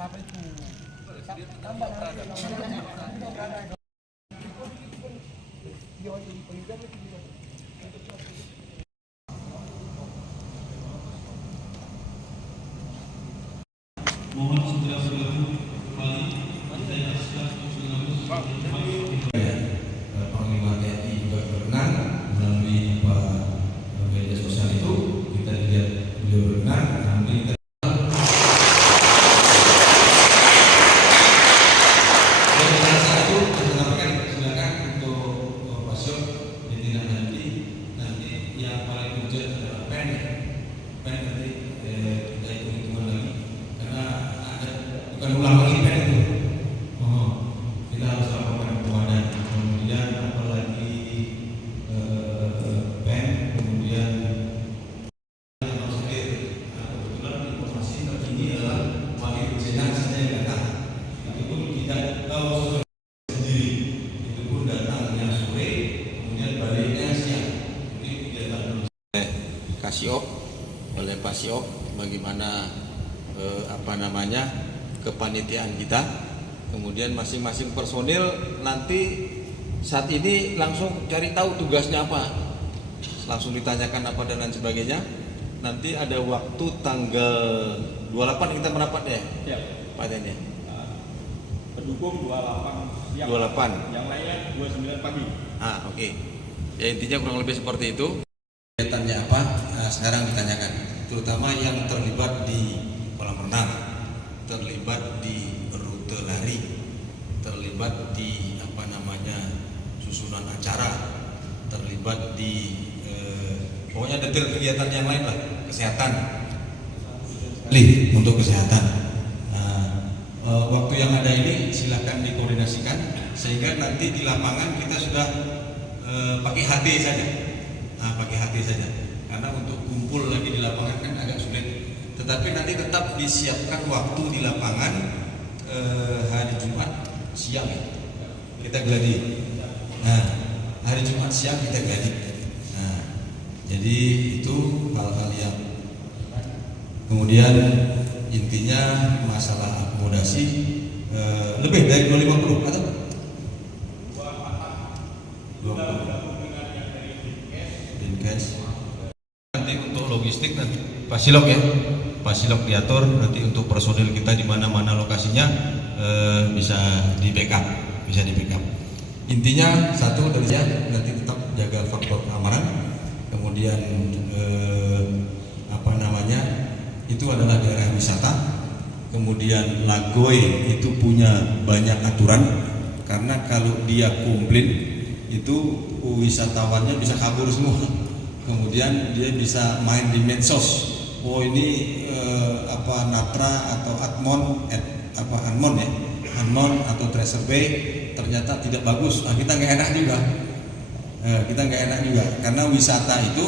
Mohon segera bergabung kembali. Panglima TNI juga berenang melalui media sosial itu kita lihat beliau berenang. Nanti kita silakan untuk pasien ditindaklanjuti. Nanti yang paling urgent adalah pen nanti kita hitung-hitungan lagi karena ada bukan ulang lagi pen itu. Kita harus lakukan penguatan. Kemudian apalagi pen, kemudian kebetulan informasi terkini adalah wakil presiden saja yang datang. Itu pun tidak tahu sendiri. Itu pun datangnya sore, kemudian baliknya siang. Ini kegiatan Kasiop oleh Pak Siop bagaimana kepanitiaan kita. Kemudian masing-masing personil nanti saat ini langsung cari tahu tugasnya apa, langsung ditanyakan apa dan lain sebagainya. Nanti ada waktu tanggal 28 kita merapat ya, Pak Tanya. Pendukung 28 siang, 28. Yang lainnya 29 pagi. Oke. Ya intinya kurang lebih seperti itu. Kegiatannya apa? Sekarang ditanyakan. Terutama yang terlibat di kolam renang, terlibat di rute lari, terlibat di susunan acara, terlibat di pokoknya detail kegiatan yang lain lah, kesehatan, untuk kesehatan. Waktu yang ada ini silakan dikoordinasikan sehingga nanti di lapangan kita sudah pakai HT saja, pakai HT saja. Karena untuk kumpul lagi di lapangan kan agak sulit. Tetapi nanti tetap disiapkan waktu di lapangan hari Jumat siang kita gladi. Hari Jumat siang kita gladi. Jadi itu hal-hal yang kemudian intinya masalah akomodasi lebih dari 250 atau 20 Dinkes. Nanti untuk logistik nanti Pasilok ya, Pasilok diatur nanti untuk personil kita di mana-mana lokasinya bisa di backup, Intinya satu dari nanti tetap jaga faktor keamanan, kemudian itu adalah daerah wisata, kemudian Lagoy itu punya banyak aturan karena kalau dia komplain itu wisatawannya bisa kabur semua, kemudian dia bisa main di medsos. Oh ini Natra atau Anmon atau Treasure Bay ternyata tidak bagus. Kita nggak enak juga. Karena wisata itu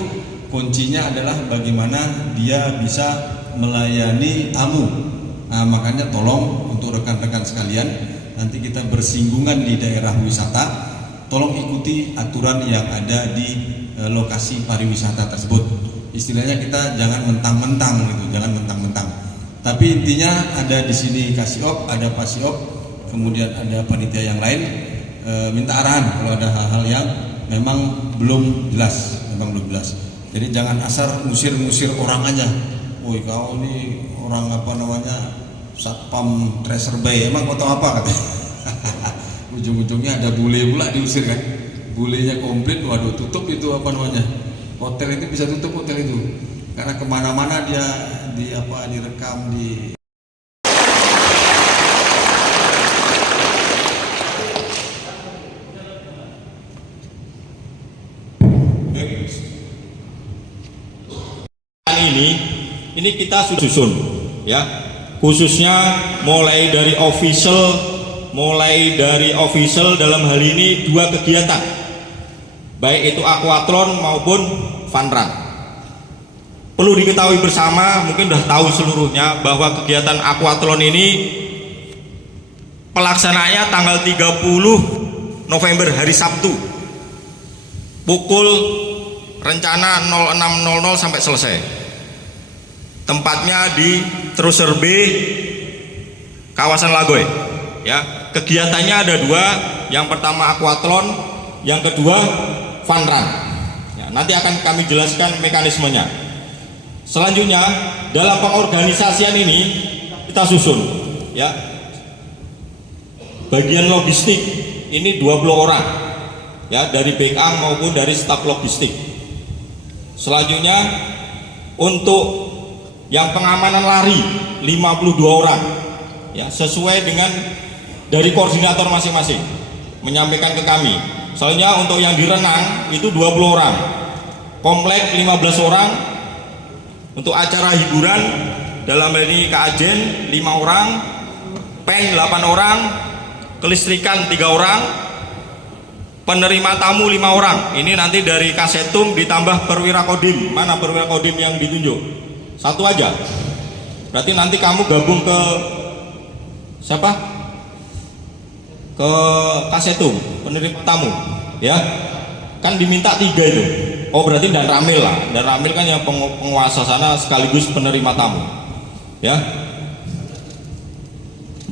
kuncinya adalah bagaimana dia bisa melayani tamu. Makanya tolong untuk rekan-rekan sekalian, nanti kita bersinggungan di daerah wisata, tolong ikuti aturan yang ada di lokasi pariwisata tersebut. Istilahnya kita jangan mentang-mentang gitu, Tapi intinya ada di sini Kasiop, ada Pasiop, kemudian ada panitia yang lain. Minta arahan kalau ada hal-hal yang memang belum jelas. Jadi jangan asal ngusir orang aja. Woi kau ini orang Satpam Treasure Bay, emang kau tahu apa katanya. Ujung-ujungnya ada bule pula diusir kan. Bulenya komplain, waduh tutup itu hotel itu bisa tutup hotel itu karena kemana-mana dia direkam di. Ini kita susun ya, khususnya mulai dari official dalam hal ini 2 kegiatan, baik itu aquathlon maupun fun run. Perlu diketahui bersama, mungkin sudah tahu seluruhnya bahwa kegiatan aquathlon ini pelaksanaannya tanggal 30 November hari Sabtu pukul rencana 06.00 sampai selesai. Tempatnya di Treasure Bay kawasan Lagoy. Ya, kegiatannya ada dua, yang pertama aquathlon, yang kedua fun run. Ya, nanti akan kami jelaskan mekanismenya. Selanjutnya dalam pengorganisasian ini kita susun, ya, bagian logistik ini 20 orang, ya, dari BKAM maupun dari staf logistik. Selanjutnya untuk yang pengamanan lari 52 orang, ya, sesuai dengan dari koordinator masing-masing menyampaikan ke kami. Soalnya untuk yang di renang itu 20 orang, komplek 15 orang, untuk acara hiburan dalam hal ini Kaajen 5 orang, pen 8 orang, kelistrikan 3 orang, penerima tamu 5 orang. Ini nanti dari Kasetum ditambah perwira kodim. Mana perwira kodim yang ditunjuk? Satu aja. Berarti nanti kamu gabung ke siapa? Ke Kasetum, penerima tamu, ya. Kan diminta 3 itu. Oh, berarti Dan Ramil lah. Dan Ramil kan yang penguasa sana sekaligus penerima tamu, ya.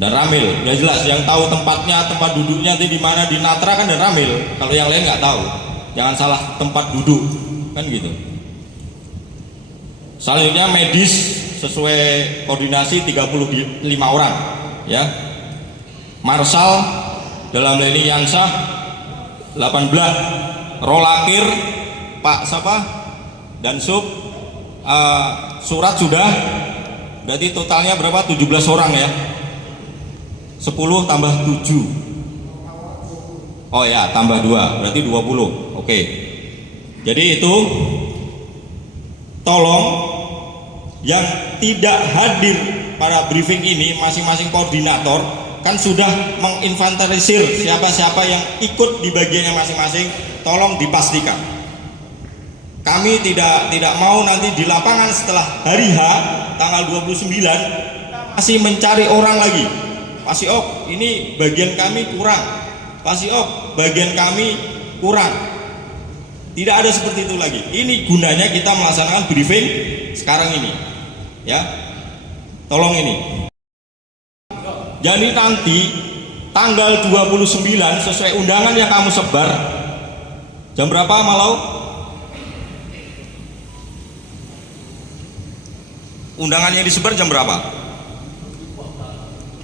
Dan Ramil, ya jelas. Yang tahu tempatnya, tempat duduknya nanti di mana, di Natra kan Dan Ramil. Kalau yang lain nggak tahu, jangan salah tempat duduk, kan gitu. Selanjutnya medis sesuai koordinasi 35 orang, ya. Marsal dalam ini Yansah 18, Rolakir Pak siapa dan sub surat sudah, berarti totalnya berapa? 17 orang ya. 10 tambah 7, oh ya, tambah 2 berarti 20. Oke, jadi itu tolong yang tidak hadir pada briefing ini, masing-masing koordinator kan sudah menginventarisir siapa-siapa yang ikut di bagiannya masing-masing, tolong dipastikan. Kami tidak mau nanti di lapangan setelah hari H tanggal 29 masih mencari orang lagi. Pasti ini bagian kami kurang, pasti bagian kami kurang. Tidak ada seperti itu lagi. Ini gunanya kita melaksanakan briefing sekarang ini, ya. Tolong ini. Jadi nanti tanggal 29 sesuai undangan yang kamu sebar, jam berapa Malau? Undangannya disebar jam berapa?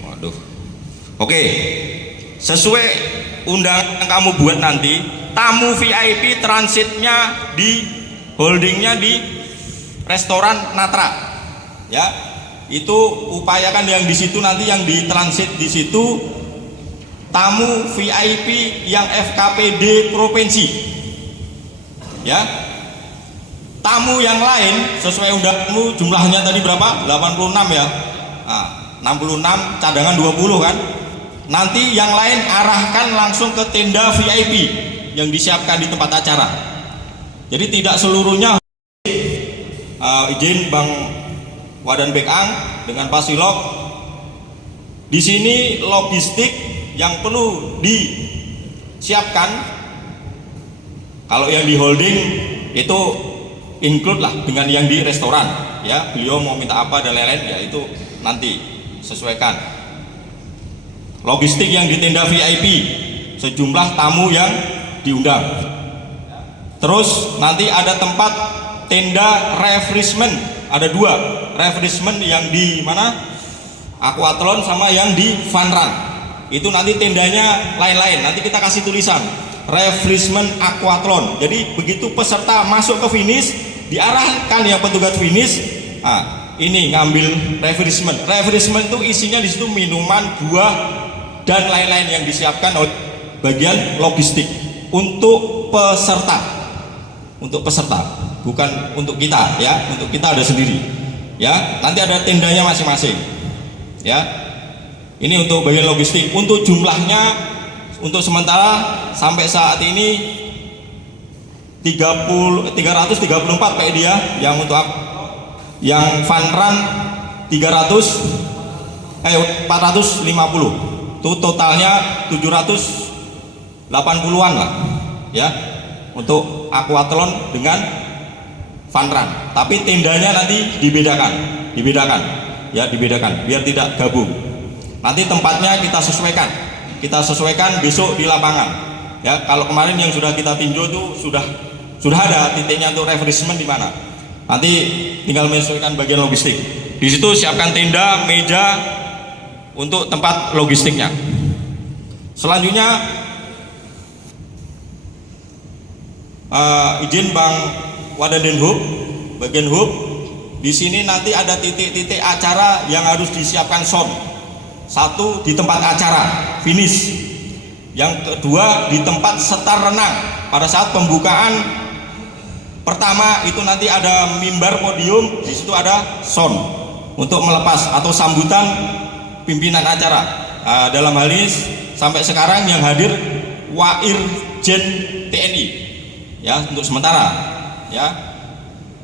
Waduh. Oke. Sesuai undangan yang kamu buat nanti, tamu VIP transitnya di holdingnya di restoran Natra, ya. Itu upayakan yang di situ nanti, yang di transit di situ tamu VIP yang FKPD provinsi, ya. Tamu yang lain sesuai undanganmu jumlahnya tadi berapa? 86 ya. Nah, 66 cadangan 20 kan. Nanti yang lain arahkan langsung ke tenda VIP yang disiapkan di tempat acara. Jadi tidak seluruhnya izin Bang Wadan Bekang dengan Pasilok. Di sini logistik yang perlu disiapkan. Kalau yang di holding itu include lah dengan yang di restoran, ya. Beliau mau minta apa dan lain-lain, ya itu nanti sesuaikan. Logistik yang di tenda VIP sejumlah tamu yang diundang. Terus nanti ada tempat tenda refreshment, ada 2 refreshment, yang di mana aquathlon sama yang di fun run. Itu nanti tendanya lain-lain, nanti kita kasih tulisan refreshment aquathlon. Jadi begitu peserta masuk ke finish, diarahkan yang petugas finish, ini ngambil refreshment. Refreshment itu isinya di situ minuman, buah dan lain-lain yang disiapkan oleh bagian logistik untuk peserta. Untuk peserta, bukan untuk kita, ya. Untuk kita ada sendiri, ya. Nanti ada tendanya masing-masing, ya. Ini untuk bagian logistik. Untuk jumlahnya untuk sementara sampai saat ini 334 Pak dia, yang untuk yang fun run 450. Itu totalnya 780-an lah, ya, untuk aquathlon dengan fun run. Tapi tendanya nanti dibedakan, ya, dibedakan biar tidak gabung. Nanti tempatnya kita sesuaikan besok di lapangan. Ya, kalau kemarin yang sudah kita tinjau itu sudah ada titiknya untuk refreshment di mana. Nanti tinggal menyesuaikan bagian logistik. Di situ siapkan tenda, meja untuk tempat logistiknya. Selanjutnya izin Bang Wadaden Hub, bagian hub. Di sini nanti ada titik-titik acara yang harus disiapkan sound. Satu di tempat acara finish. Yang kedua di tempat setar renang. Pada saat pembukaan pertama itu nanti ada mimbar podium, di situ ada sound untuk melepas atau sambutan pimpinan acara. Dalam hal ini sampai sekarang yang hadir Wairjen TNI, ya untuk sementara, ya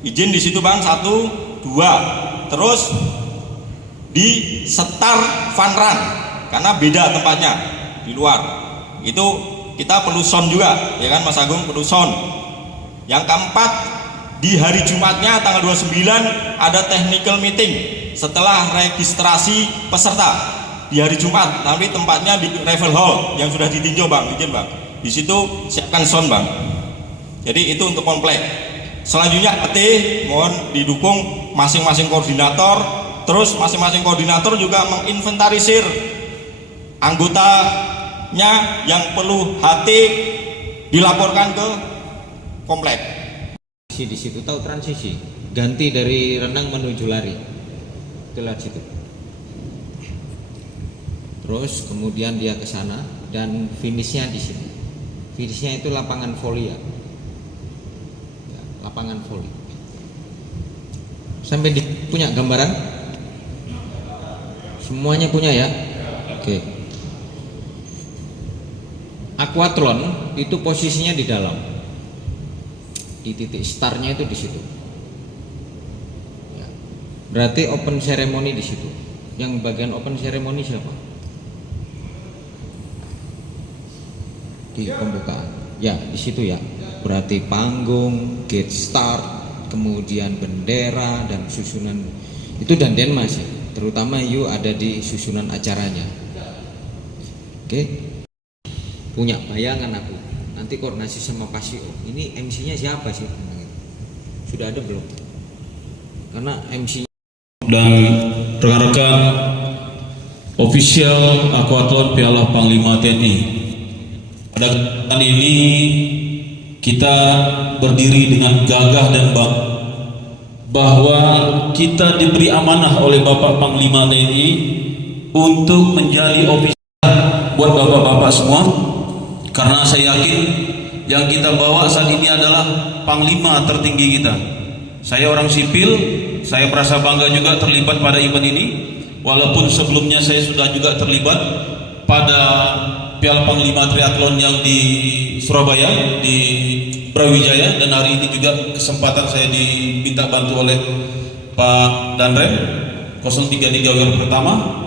izin di situ Bang 1, 2, terus di setar Vanran karena beda tempatnya di luar itu kita perlu sound juga, ya kan Mas Agung, perlu sound. Yang keempat di hari Jumatnya tanggal 29 ada technical meeting setelah registrasi peserta. Di hari Jumat, tapi tempatnya di Revel Hall yang sudah ditinjau Bang, izin Bang. Di situ siapkan sound Bang. Jadi itu untuk komplek. Selanjutnya AT mohon didukung masing-masing koordinator. Terus masing-masing koordinator juga menginventarisir anggotanya yang perlu HT dilaporkan ke komplek. Di situ tahu transisi, ganti dari renang menuju lari. Itulah situ. Terus kemudian dia ke sana dan finishnya di sini. Finishnya itu lapangan voli ya. Lapangan voli. Sampai punya gambaran? Semuanya punya ya? Oke. Aquathlon itu posisinya di dalam. Di titik startnya itu di situ. Ya. Berarti open ceremony di situ. Yang bagian open ceremony siapa? Di pembukaan. Ya, di situ ya. Berarti panggung, gate start, kemudian bendera dan susunan itu dan Denmas ya. Terutama you ada di susunan acaranya. Oke. Punya bayangan aku. Nanti koordinasi sama Pasio. Ini MC-nya siapa sih? Sudah ada belum? Karena MC dan rekan-rekan official Aquathlon Piala Panglima TNI. Pada kesempatan ini kita berdiri dengan gagah dan bangga bahwa kita diberi amanah oleh Bapak Panglima TNI untuk menjadi ofisial buat bapak-bapak semua, karena saya yakin yang kita bawa saat ini adalah Panglima tertinggi kita. Saya orang sipil, saya merasa bangga juga terlibat pada event ini, walaupun sebelumnya saya sudah juga terlibat pada Piala Panglima Triathlon yang di Surabaya, di Brawijaya, dan hari ini juga kesempatan saya diminta bantu oleh Pak Danrem 033 Wiro pertama.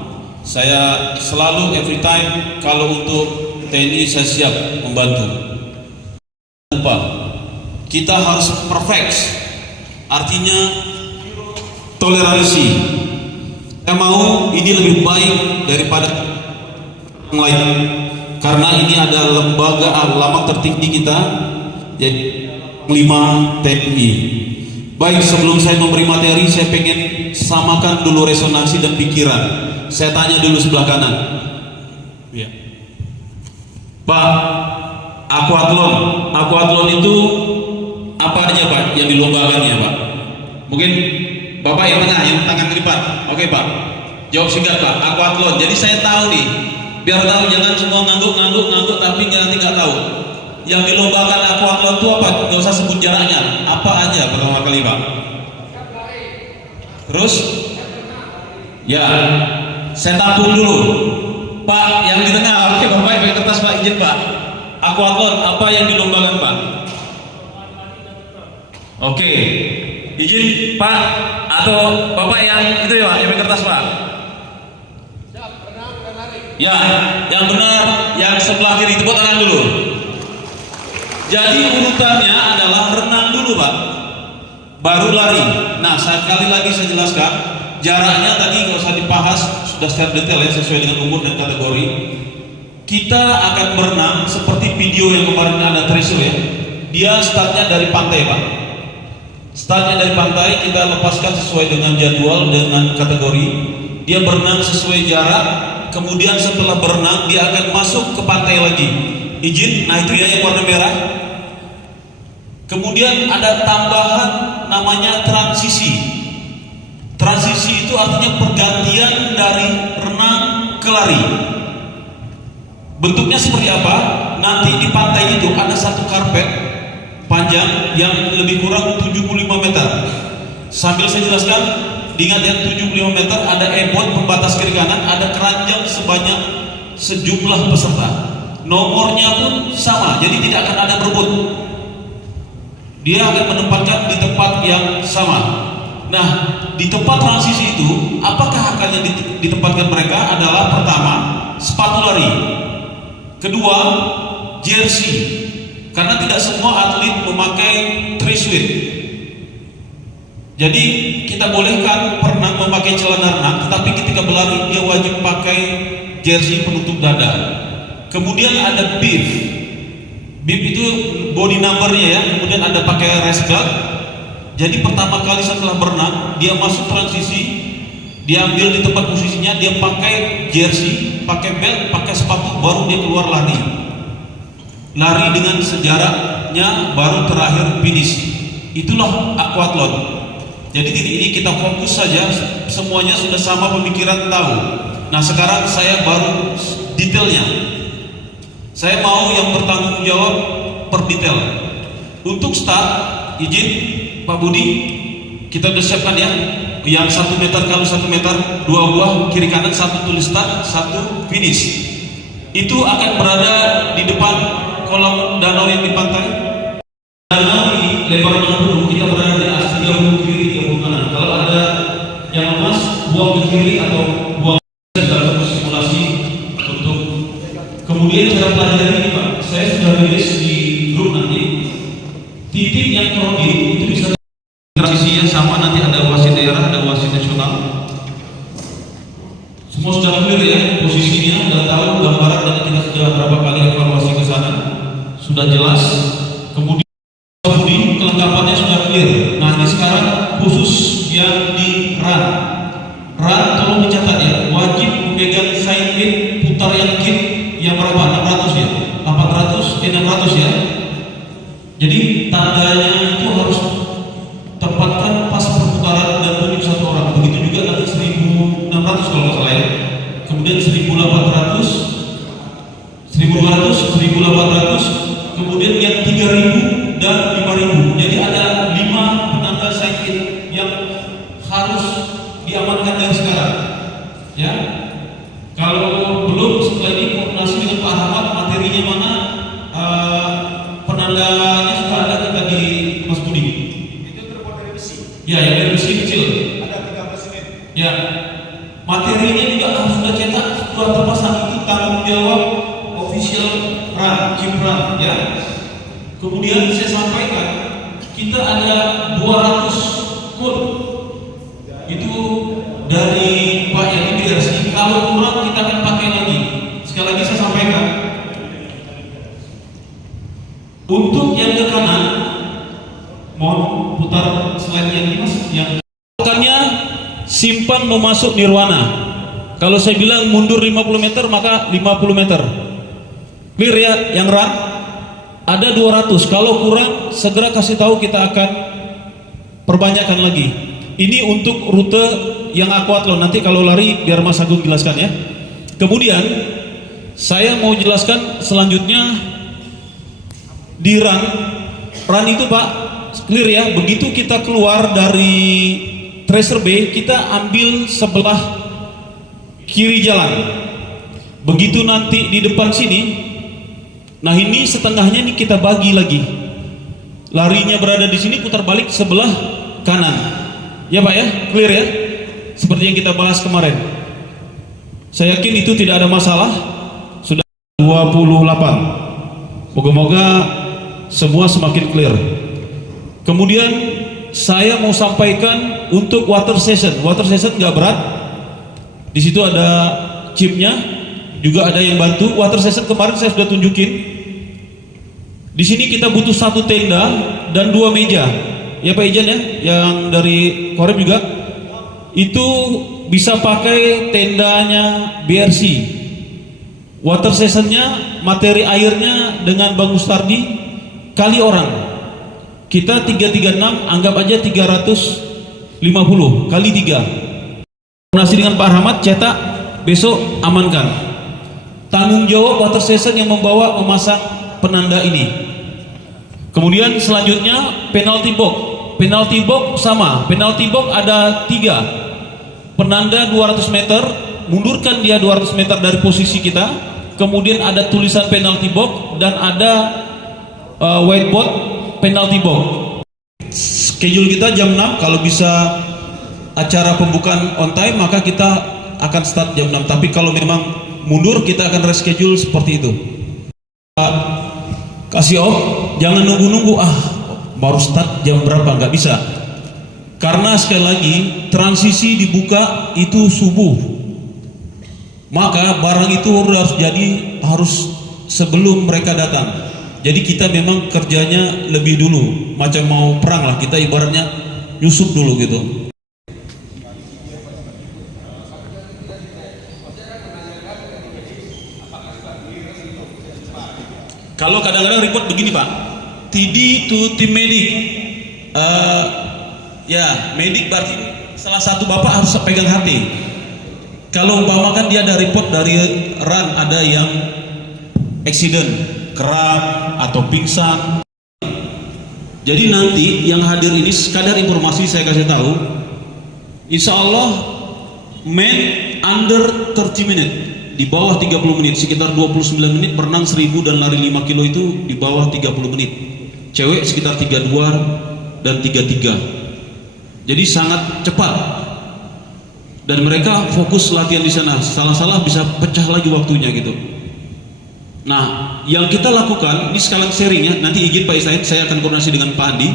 Saya selalu every time kalau untuk TNI saya siap membantu. Lupa, kita harus perfect, artinya toleransi. Saya mau ini lebih baik daripada yang lain, karena ini ada lembaga alamat tertinggi kita, jadi Panglima TNI. Baik, sebelum saya memberi materi, saya pengen samakan dulu resonansi dan pikiran. Saya tanya dulu sebelah kanan. Ya. Pak, aquathlon itu apa aja Pak yang dilombakan ya Pak? Mungkin Bapak yang tengah, yang tangan lipat. Oke Pak, jawab singkat Pak. Aquathlon. Jadi saya tahu nih, biar tahu, jangan semua ngangguk tapi nanti nggak tahu. Yang dilombakan aquathlon itu apa? Nggak usah sebut jaraknya. Apa aja pertama kali Pak? Terus? Ya, saya tampung dulu. Pak, yang di tengah. Oke Bapak, pakai kertas Pak, izin Pak. Aquathlon, apa yang dilombakan Pak? Oke, izin Pak, atau Bapak yang itu ya Pak, yang pakai kertas Pak. Ya, yang benar, yang sebelah kiri, tepuk tangan dulu. Jadi urutannya adalah renang dulu Pak, baru lari. Nah, sekali lagi saya jelaskan, jaraknya tadi nggak usah dibahas, sudah secara detail ya, sesuai dengan umur dan kategori. Kita akan berenang seperti video yang kemarin ada treasure ya. Dia startnya dari pantai Pak. Startnya dari pantai, kita lepaskan sesuai dengan jadwal, dengan kategori. Dia berenang sesuai jarak. Kemudian setelah berenang dia akan masuk ke pantai lagi. Izin, nah itu ya yang warna merah. Kemudian ada tambahan namanya transisi. Transisi itu artinya pergantian dari renang ke lari. Bentuknya seperti apa? Nanti di pantai itu ada satu karpet panjang yang lebih kurang 75 meter. Sambil saya jelaskan, diingat ya, 75 meter, ada ebot pembatas kiri kanan, ada keranjang sebanyak sejumlah peserta. Nomornya pun sama, jadi tidak akan ada berebut. Dia akan menempatkan di tempat yang sama. Nah, di tempat transisi itu, apakah akan yang ditempatkan mereka adalah pertama, sepatu lari. Kedua, jersey. Karena tidak semua atlet memakai tri-suit. Jadi kita bolehkan perenang memakai celana renang, tetapi ketika berlari dia wajib pakai jersey penutup dada. Kemudian ada bib. Bib itu body numbernya ya. Kemudian ada pakai race belt. Jadi pertama kali setelah berenang dia masuk transisi, dia ambil di tempat posisinya, dia pakai jersey, pakai belt, pakai sepatu, baru dia keluar lari. Lari dengan sejaraknya, baru terakhir finish. Itulah aquathlon. Jadi titik ini kita fokus saja, semuanya sudah sama pemikiran tahu. Nah sekarang saya baru detailnya. Saya mau yang bertanggung jawab per detail. Untuk start, izin Pak Budi, kita udah siapkan ya. Yang 1 meter kali 1 meter, 2 buah kiri kanan, 1 tulis start, 1 finish. Itu akan berada di depan kolam danau yang di pantai. Danau ini lebar 60, kita berada di atas 30 kiri, 30 kanan. Kalau ada yang lemas, buang ke kiri atau buang dalam simulasi untuk. Kemudian cara pelajari ini Pak, saya sudah rilis di grup nanti. Titik yang terodit itu bisa transisinya sama, nanti ada wasit daerah, ada wasit nasional. Semua sudah clear ya, posisinya sudah tahu, gambaran, dan kita sudah berapa kali evaluasi ke sana sudah jelas. Kemudian kelengkapannya sudah clear. Nah ini sekarang khusus yang di run. Run tolong dicatat ya, wajib memegang sign in, putar yang kit yang berapa? 600 ya, 600 ya. Jadi tandanya itu harus tempatkan pas perputaran dan tunjuk satu orang. Begitu juga nanti 1600 kalau nggak salah ya. Kemudian 1800, 1200, 1800, kemudian yang 3000 dan 5000. Jadi ada 5 penanda sign-in yang harus diamankan dari sekarang. Ya. Kalau belum, setelah ini koordinasi dengan Pak Ahmad, materinya mana, penandanya sudah ada kita di Mas Budi. Itu terbuat dari besi. Ya, yang dari besi kecil. Ada 13 menit. Ya, materinya juga harus sudah cetak, sudah terpasang. Itu tanggung jawab official run, Kim Run, ya. Kemudian saya sampaikan, kita ada 200 code. Itu dari Pak yang di BRC. Kalau kurang kita akan pakai lagi. Sekali lagi saya sampaikan. Untuk yang ke kanan, mohon putar slide yang ini Mas, yang bukannya simpan memasuk nirwana. Kalau saya bilang mundur 50 meter maka 50 meter. Clear ya, yang run ada 200. Kalau kurang segera kasih tahu, kita akan perbanyakkan lagi. Ini untuk rute yang aquathlon. Nanti kalau lari biar Mas Agung jelaskan ya. Kemudian saya mau jelaskan selanjutnya di run itu Pak, clear ya. Begitu kita keluar dari tracer B, kita ambil sebelah kiri jalan. Begitu nanti di depan sini, nah ini setengahnya ini kita bagi lagi. Larinya berada di sini, putar balik sebelah kanan. Ya Pak ya, clear ya. Seperti yang kita bahas kemarin. Saya yakin itu tidak ada masalah. Sudah 28. Moga-moga semua semakin clear. Kemudian saya mau sampaikan untuk water session. Water session nggak berat. Di situ ada chipnya, juga ada yang bantu. Water session kemarin saya sudah tunjukin. Di sini kita butuh 1 tenda dan 2 meja. Ya Pak Ijan ya, yang dari Korem juga. Itu bisa pakai tendanya BRC. Water sessionnya, materi airnya dengan Bang Mustardi kali orang. Kita 336, anggap aja 350 kali 3. Koordinasi dengan Pak Rahmat, cetak, besok amankan. Tanggung jawab water session yang memasang penanda ini. Kemudian selanjutnya penalty box. Penalty box sama, penalty box ada 3. Penanda 200 meter, mundurkan dia 200 meter dari posisi kita. Kemudian ada tulisan penalty box dan ada whiteboard penalty box. Schedule kita jam 6, kalau bisa acara pembukaan on time maka kita akan start jam 6. Tapi kalau memang mundur kita akan reschedule seperti itu. Kasih off, jangan nunggu-nunggu baru start jam berapa, nggak bisa. Karena sekali lagi transisi dibuka itu subuh, maka barang itu harus sebelum mereka datang. Jadi kita memang kerjanya lebih dulu, macam mau perang lah, kita ibaratnya nyusup dulu gitu. Kalau kadang-kadang report begini Pak, TD to tim medik. Ya, medik berarti salah satu bapak harus pegang HP. Kalau umpamakan dia ada report dari run, ada yang accident, kram atau pingsan. Jadi nanti yang hadir ini sekadar informasi saya kasih tahu. Insya Allah men under 30 menit, di bawah 30 menit, sekitar 29 menit berenang 1000 dan lari 5 kilo itu di bawah 30 menit. Cewek sekitar 32 dan 33. Jadi sangat cepat, dan mereka fokus latihan di sana. Salah-salah bisa pecah lagi waktunya gitu. Nah, yang kita lakukan ini sekalian sharing ya. Nanti izin Pak Istain, saya akan koordinasi dengan Pak Andi.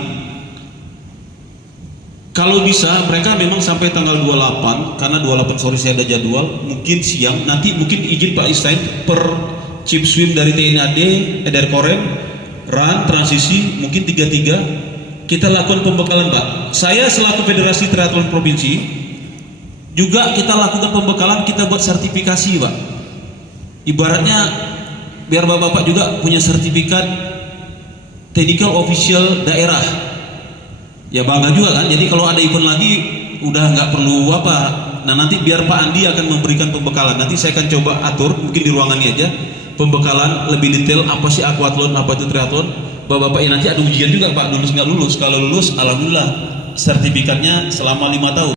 Kalau bisa mereka memang sampai tanggal 28, karena 28 sore saya ada jadwal. Mungkin siang. Nanti mungkin izin Pak Istain per chip swim dari TNI AD, dari Korem, run transisi mungkin 33. Kita lakukan pembekalan Pak. Saya selaku Federasi Triathlon Provinsi juga kita lakukan pembekalan, kita buat sertifikasi Pak. Ibaratnya biar bapak-bapak juga punya sertifikat technical official daerah. Ya bangga juga kan. Jadi kalau ada event lagi udah nggak perlu apa. Nah nanti biar Pak Andi akan memberikan pembekalan. Nanti saya akan coba atur mungkin di ruangan ini aja pembekalan lebih detail, apa sih aquathlon, apa itu triathlon. Bapak-bapak nanti ada ujian juga Pak, lulus nggak lulus. Kalau lulus alhamdulillah sertifikatnya selama 5 tahun.